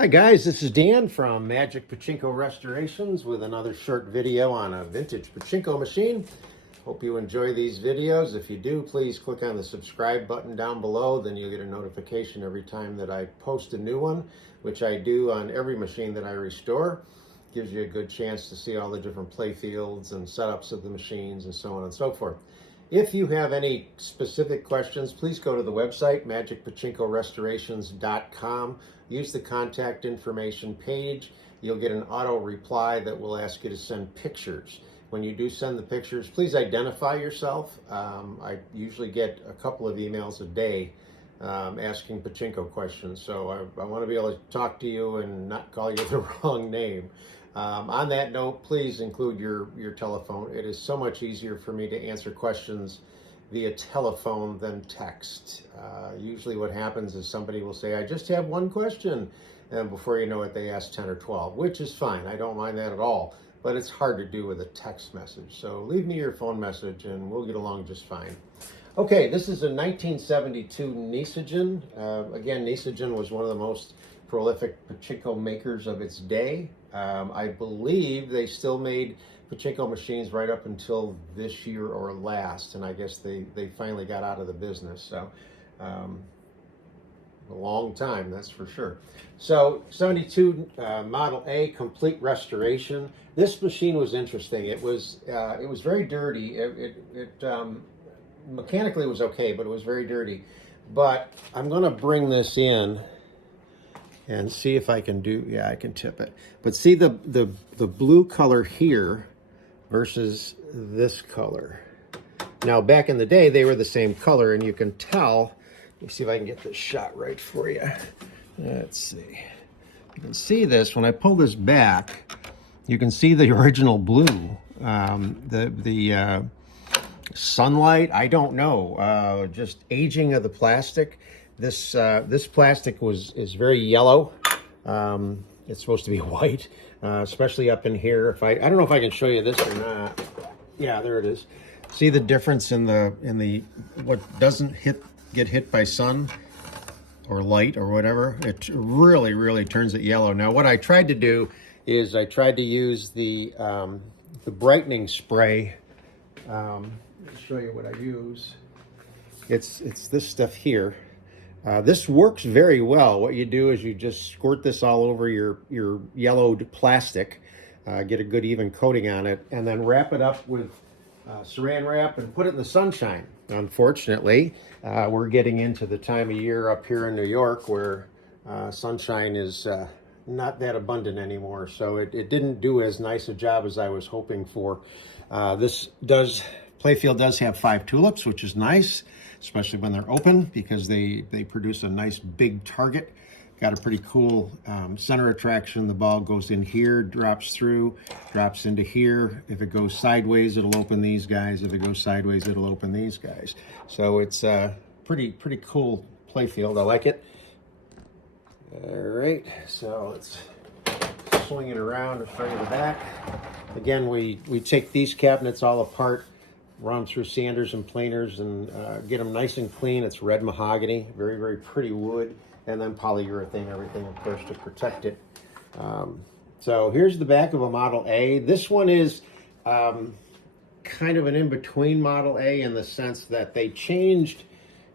Hi guys, this is Dan from Magic Pachinko Restorations with another short video on a vintage pachinko machine. Hope you enjoy these videos. If you do, please click on the subscribe button down below. Then you'll get a notification every time that I post a new one, which I do on every machine that I restore. Gives you a good chance to see all the different play fields and setups of the machines and so on and so forth. If you have any specific questions, please go to the website, magicpachinkorestorations.com. Use the contact information page. You'll get an auto reply that will ask you to send pictures. When you do send the pictures, please identify yourself. I usually get a couple of emails a day asking pachinko questions, so I want to be able to talk to you and not call you the wrong name. On that note, please include your telephone. It is so much easier for me to answer questions via telephone than text. Usually what happens is somebody will say, I just have one question, and before you know it, they ask 10 or 12, which is fine. I don't mind that at all, but it's hard to do with a text message. So leave me your phone message and we'll get along just fine. Okay, this is a 1972 Nishijin. Again, Nishijin was one of the most prolific pachinko makers of its day. I believe they still made pachinko machines right up until this year or last, and I guess they finally got out of the business. So a long time, that's for sure. So 72 Model A, complete restoration. This machine was interesting. It was very dirty. It mechanically was okay, but it was very dirty. But I'm going to bring this in and see if I can do, yeah, I can tip it. But see the blue color here versus this color. Now, back in the day, they were the same color, and you can tell. Let me see if I can get this shot right for you. Let's see. You can see this, when I pull this back, you can see the original blue. The sunlight, I don't know, just aging of the plastic. This plastic is very yellow. It's supposed to be white, especially up in here. I don't know if I can show you this or not. Yeah, there it is. See the difference in the what doesn't get hit by sun or light or whatever. It really turns it yellow. Now, what I tried to do is I tried to use the brightening spray. Let me show you what I use. It's this stuff here. This works very well. What you do is you just squirt this all over your yellowed plastic, get a good even coating on it, and then wrap it up with saran wrap and put it in the sunshine. Unfortunately, we're getting into the time of year up here in New York where sunshine is not that abundant anymore, so it didn't do as nice a job as I was hoping for. Playfield does have 5 tulips, which is nice, especially when they're open, because they produce a nice big target. Got a pretty cool center attraction. The ball goes in here, drops through, drops into here. If it goes sideways, it'll open these guys. If it goes sideways, it'll open these guys. So it's a pretty cool playfield. I like it. All right, so let's swing it around and show you the back. Again, we take these cabinets all apart, run through sanders and planers and get them nice and clean. It's red mahogany, very pretty wood, and then polyurethane, everything, of course, to protect it. So here's the back of a Model A. This one is kind of an in-between Model A in the sense that they changed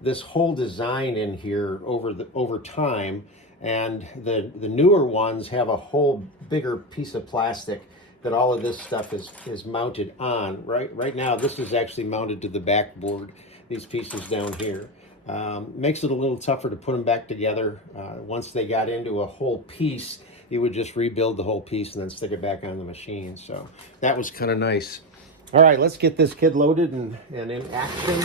this whole design in here over time, and the newer ones have a whole bigger piece of plastic that all of this stuff is mounted on. Right now, this is actually mounted to the backboard, these pieces down here. Makes it a little tougher to put them back together. Once they got into a whole piece, you would just rebuild the whole piece and then stick it back on the machine. So that was kind of nice. All right, let's get this kid loaded and in action.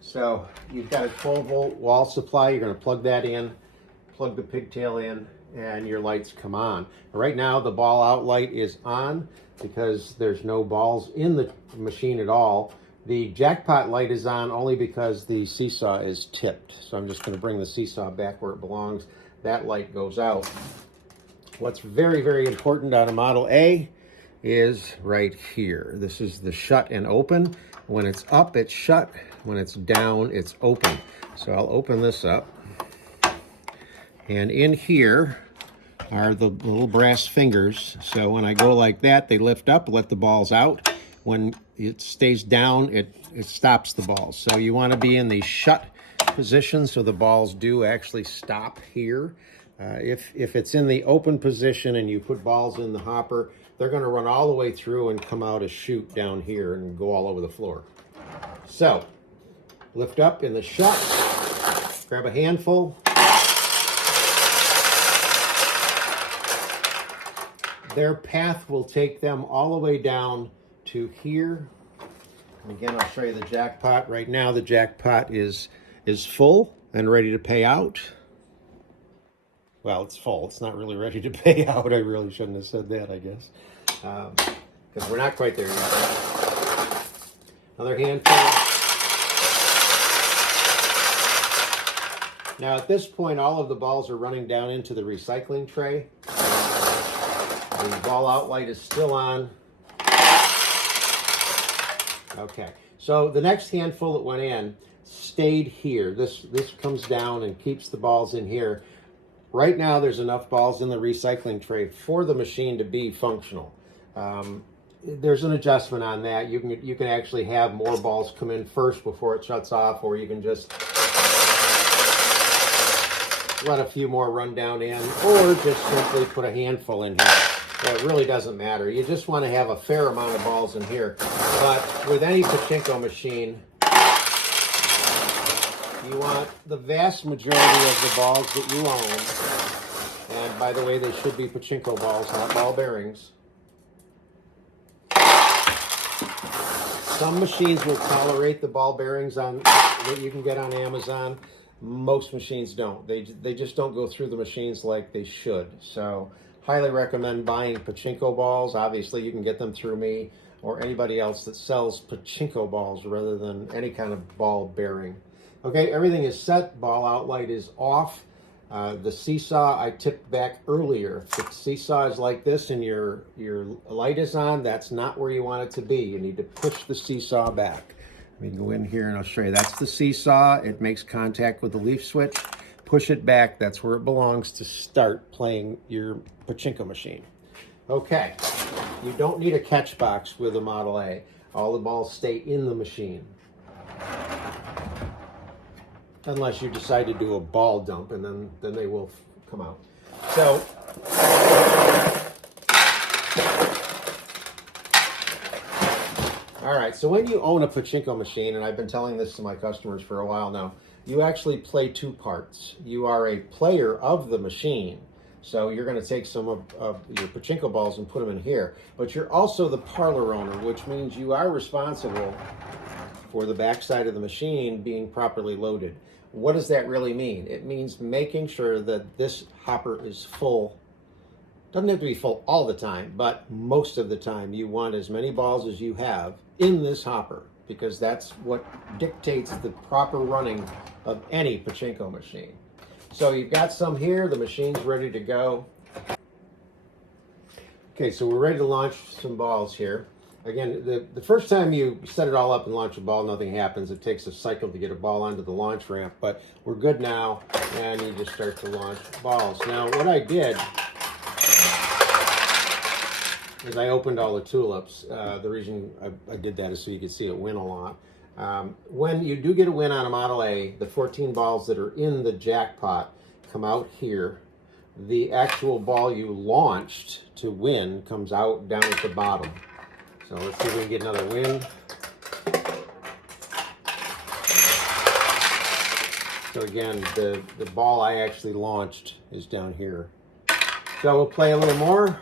So you've got a 12-volt wall supply. You're going to plug that in, plug the pigtail in, and your lights come on. Right now, the ball out light is on because there's no balls in the machine at all. The jackpot light is on only because the seesaw is tipped. So I'm just going to bring the seesaw back where it belongs. That light goes out. What's very important on a Model A is right here. This is the shut and open. When it's up, it's shut. When it's down, it's open. So I'll open this up. And in here, are the little brass fingers. So when I go like that, they lift up, let the balls out. When it stays down, it stops the balls. So you want to be in the shut position so the balls do actually stop here. If it's in the open position and you put balls in the hopper, they're going to run all the way through and come out a chute down here and go all over the floor. So lift up in the shut, grab a handful. Their path will take them all the way down to here. And again, I'll show you the jackpot. Right now, the jackpot is full and ready to pay out. Well, it's full. It's not really ready to pay out. I really shouldn't have said that, I guess. Because we're not quite there yet. Another handful. Now, at this point, all of the balls are running down into the recycling tray. The ball out light is still on. Okay, so the next handful that went in stayed here. This comes down and keeps the balls in here. Right now, there's enough balls in the recycling tray for the machine to be functional. There's an adjustment on that. You can actually have more balls come in first before it shuts off, or you can just let a few more run down in, or just simply put a handful in here. It really doesn't matter. You just want to have a fair amount of balls in here. But with any pachinko machine, you want the vast majority of the balls that you own. And by the way, they should be pachinko balls, not ball bearings. Some machines will tolerate the ball bearings that you can get on Amazon. Most machines don't. They just don't go through the machines like they should. So highly recommend buying pachinko balls. Obviously, you can get them through me or anybody else that sells pachinko balls rather than any kind of ball bearing. Okay, everything is set. Ball out light is off. The seesaw I tipped back earlier. If the seesaw is like this and your light is on, that's not where you want it to be. You need to push the seesaw back. Let me go in here and I'll show you. That's the seesaw. It makes contact with the leaf switch. Push it back. That's where it belongs to start playing your pachinko machine. Okay, you don't need a catch box with a Model A. All the balls stay in the machine. Unless you decide to do a ball dump, and then they will come out. So, all right, so when you own a pachinko machine, and I've been telling this to my customers for a while now, you actually play two parts. You are a player of the machine. So you're going to take some of your pachinko balls and put them in here. But you're also the parlor owner, which means you are responsible for the backside of the machine being properly loaded. What does that really mean? It means making sure that this hopper is full. Doesn't have to be full all the time, but most of the time you want as many balls as you have in this hopper, because that's what dictates the proper running of any pachinko machine. So you've got some here, the machine's ready to go. Okay, so we're ready to launch some balls here. Again, the first time you set it all up and launch a ball, nothing happens. It takes a cycle to get a ball onto the launch ramp, but we're good now, and you just start to launch balls. Now, what I did is I opened all the tulips. The reason I did that is so you could see it win a lot. When you do get a win on a Model A, the 14 balls that are in the jackpot come out here. The actual ball you launched to win comes out down at the bottom. So let's see if we can get another win. So again, the ball I actually launched is down here. So we'll play a little more.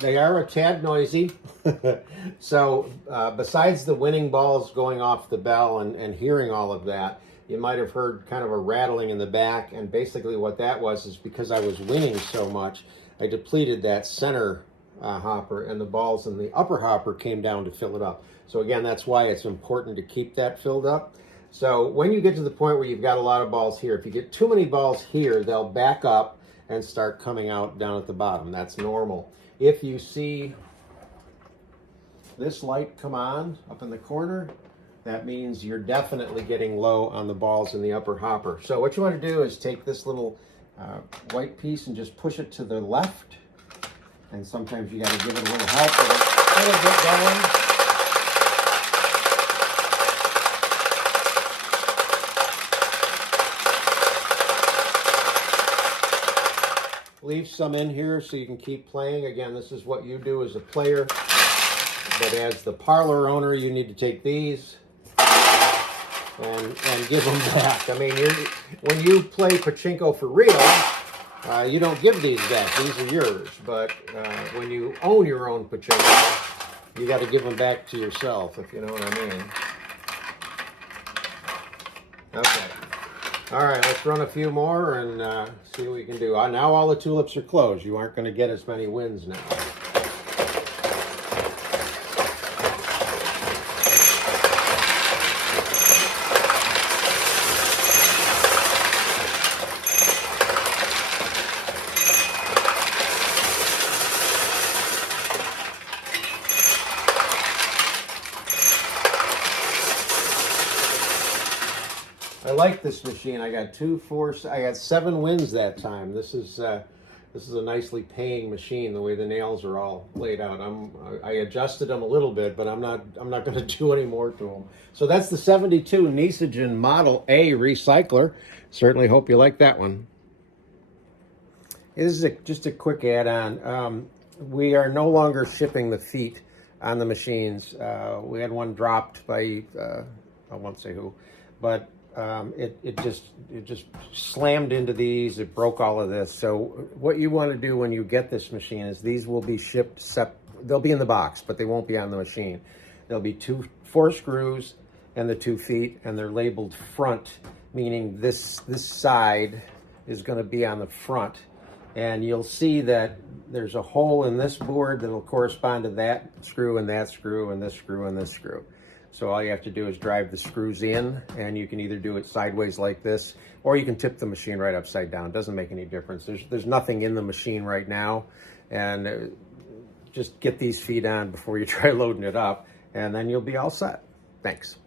They are a tad noisy. So besides the winning balls going off the bell and hearing all of that, you might have heard kind of a rattling in the back, and basically what that was is because I was winning so much, I depleted that center hopper, and the balls in the upper hopper came down to fill it up. So again, that's why it's important to keep that filled up. So when you get to the point where you've got a lot of balls here, if you get too many balls here, they'll back up and start coming out down at the bottom. That's normal. If you see this light come on up in the corner, that means you're definitely getting low on the balls in the upper hopper. So what you want to do is take this little white piece and just push it to the left. And sometimes you got to give it a little help with it. A little bit going. Leave some in here so you can keep playing. Again, this is what you do as a player. But as the parlor owner, you need to take these and give them back. I mean, when you play pachinko for real, you don't give these back. These are yours. But when you own your own pachinko, you got to give them back to yourself, if you know what I mean. Okay. All right, let's run a few more and see what we can do. Now all the tulips are closed. You aren't going to get as many wins now. I like this machine. I got 7 wins that time. This is a nicely paying machine. The way the nails are all laid out. I adjusted them a little bit, but I'm not going to do any more to them. So that's the '72 Nishijin Model A recycler. Certainly hope you like that one. This is just a quick add-on. We are no longer shipping the feet on the machines. We had one dropped by I won't say who, but it just slammed into these. It broke all of this. So what you want to do when you get this machine is these will be shipped they'll be in the box, but they won't be on the machine. There'll be 4 screws and the 2 feet, and they're labeled front, meaning this side is going to be on the front. And you'll see that there's a hole in this board that'll correspond to that screw and that screw and this screw and this screw. So all you have to do is drive the screws in, and you can either do it sideways like this, or you can tip the machine right upside down. It doesn't make any difference. There's nothing in the machine right now, and just get these feet on before you try loading it up, and then you'll be all set. Thanks.